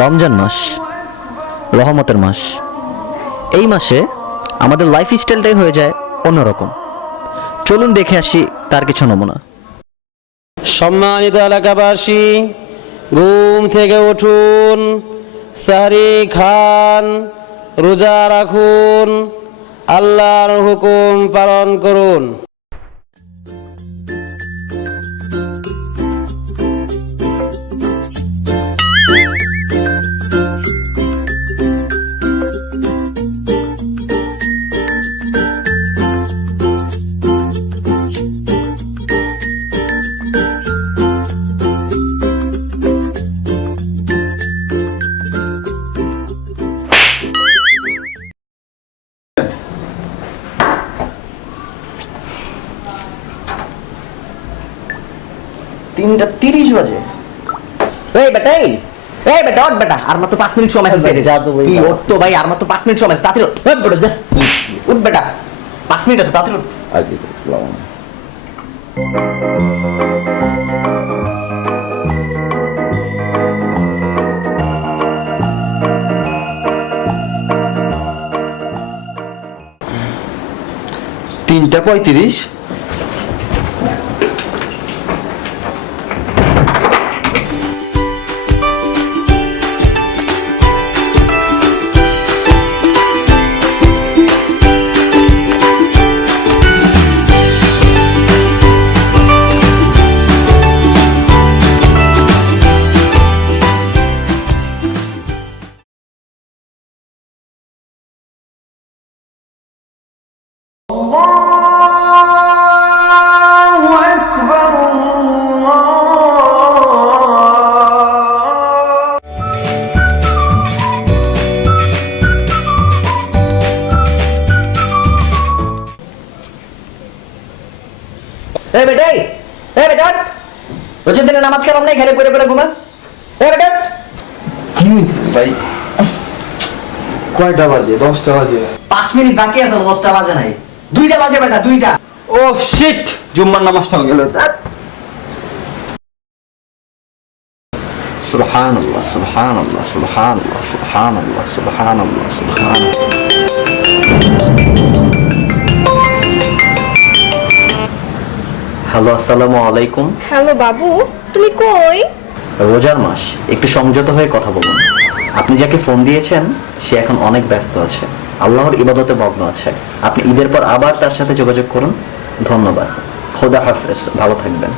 রমজান মাস রহমতের মাস। এই মাসে আমাদের লাইফ স্টাইলটাই হয়ে যায় অন্যরকম। চলুন দেখে আসি তার কিছু নমুনা। সম্মানিত এলাকাবাসী, ঘুম থেকে উঠুন, সাহরি খান, রোজা রাখুন, আল্লাহর হুকুম পালন করুন। তিনটা 30 বাজে। এই বেটা, এই বেটা ওঠ বেটা, আর মাত্র 5 মিনিট সময় আছে। তুই ওঠ তো ভাই, আর মাত্র 5 মিনিট সময় আছে, তাড়াতাড়ি ওঠ। এই বেটা যা, উঠ বেটা, 5 মিনিট আছে, তাড়াতাড়ি ওঠ। তিনটা 35। এই বেটা, এই বেটা, রোজার দিনে নামাজ কালাম নাই, খেলে পড়ে পড়ে ঘুমাস। এই বেটা, কি হয়েছে ভাই? কয়টা বাজে? 10টা বাজে। 5 মিনিট বাকি আছে, 10টা বাজে নাই, 2টা বাজে বেটা, 2টা। ও শিট, জুম্মার নামাজটা গেল। সুবহানাল্লাহ, সুবহানাল্লাহ, সুবহানাল্লাহ, সুবহানাল্লাহ, সুবহানাল্লাহ, সুবহানাল্লাহ। হ্যালো, আসসালামু আলাইকুম। হ্যালো বাবু, তুমি কই? রোজার মাস, একটু সংযত হয়ে কথা বলুন। আপনি যাকে ফোন দিয়েছেন সে এখন অনেক ব্যস্ত আছে, আল্লাহর ইবাদতে মগ্ন আছে। আপনি ঈদের পর আবার তার সাথে যোগাযোগ করুন। ধন্যবাদ, খোদা হাফেজ, ভালো থাকবেন।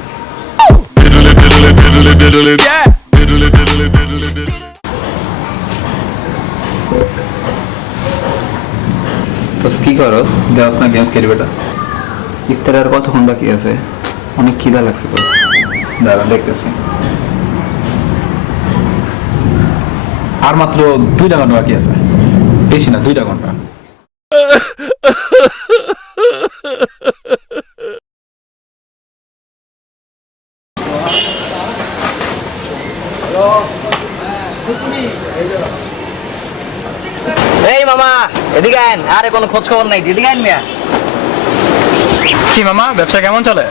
তো কি করো? দেওয়াস না গেমস খেলি বেটা। ইফতার আর কতক্ষণ বাকি আছে? অনেক খিদা লাগছে তো। দাঁড়া দেখতেছি, আর মাত্র 2টা ঘন্টা বাকি আছে, বেশি না, 2টা ঘন্টা। এই মামা, এদিকে আইন। আরে কোনো খোঁজ খবর নাই, এদিকে আইন মিয়া। কি মামা, ব্যবসা কেমন চলে?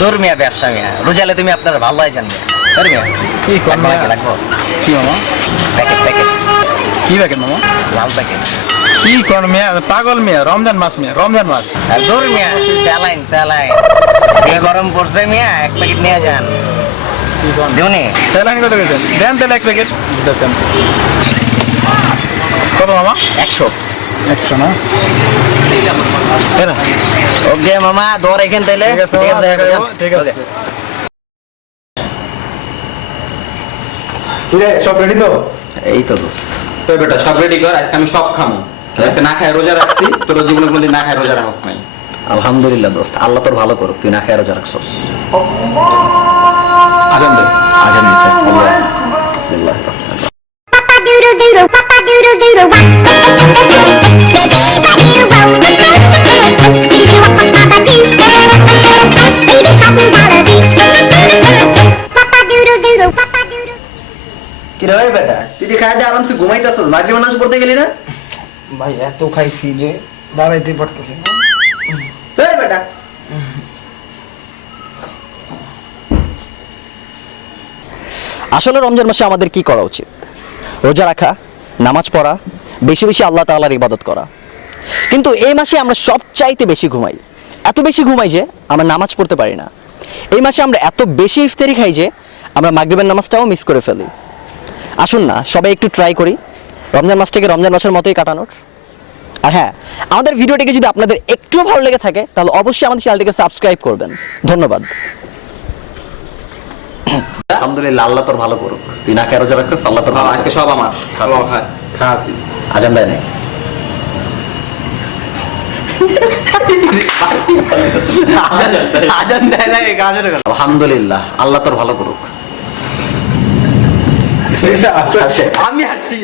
দূর মিয়া, ব্যবসা মিয়া, রোজালে তুমি আপনার ভালো হয় জান মিয়া। দূর মিয়া, কি কোন মিয়া? লাগবো কি মামা? প্যাকেট প্যাকেট, কি প্যাকেট মামা? লাল প্যাকেট। কি কোন মিয়া, পাগল মিয়া, রমজান মাস মিয়া, রমজান মাস। দূর মিয়া, স্যালাইন স্যালাইন, যে গরম পড়ছে মিয়া, এক প্যাকেট নিয়ে যান। দিউনি স্যালাইন কত গেছেন? দেন তাহলে 1 প্যাকেট। দেখেন কত মামা? 100। 100 না? ওকে মামা, দর এখান তাইলে। ঠিক আছে, ঠিক আছে। কি রে, সব রেডি তো? এই তো দোস্ত। তো বেটা সব রেডি কর, আজকে আমি সব খামো। আজকে না খায় রোজা রাখছি, তোর জীবনে কোনদিন না খায় রোজা রাখছ নাই। আলহামদুলিল্লাহ দোস্ত, আল্লাহ তোর ভালো করুক, তুই না খেয়ে রোজা রাখছস। আজান দে। আজান দিছে। বিসমিল্লাহির রহমানির রহিম। কি রে ভাই বেটা, তুই যে খাইতে আরামসে ঘুমাইতেছস, মাগরিব নামাজ পড়তে গেলি না? ভাই এত খাইছি যে দাঁড়াইতে পারতেছি না। বেটা আসলে রমজান মাসে আমাদের কি করা উচিত? রোজা রাখা, নামাজ পড়া, বেশি বেশি আল্লাহ তাআলার ইবাদত করা। কিন্তু এই মাসে আমরা সবচাইতে বেশি ঘুমাই, এত বেশি ঘুমাই যে আমরা নামাজ পড়তে পারি না। এই মাসে আমরা এত বেশি ইফতারি খাই যে আমরা মাগরিবের নামাজটাও মিস করে ফেলি। আসুন না সবাই একটু ট্রাই করি রমজান মাসটাকে রমজান মাসের মতোই কাটানোর। আর হ্যাঁ, আমাদের ভিডিওটিকে যদি আপনাদের একটুও ভালো লেগে থাকে তাহলে অবশ্যই আমাদের চ্যানেলটিকে সাবস্ক্রাইব করবেন। ধন্যবাদ। আলহামদুলিল্লাহ, আল্লাহ তোর ভালো করুক। তুই না খেয়ে রোজা রাখছিস, আল্লাহ তোর ভালো আজকে করুক। সব আমার খা আজান দেয় নাই? আজান দেয় না আলহামদুলিল্লাহ, আল্লাহ তোর ভালো করুক। আমি হাসছি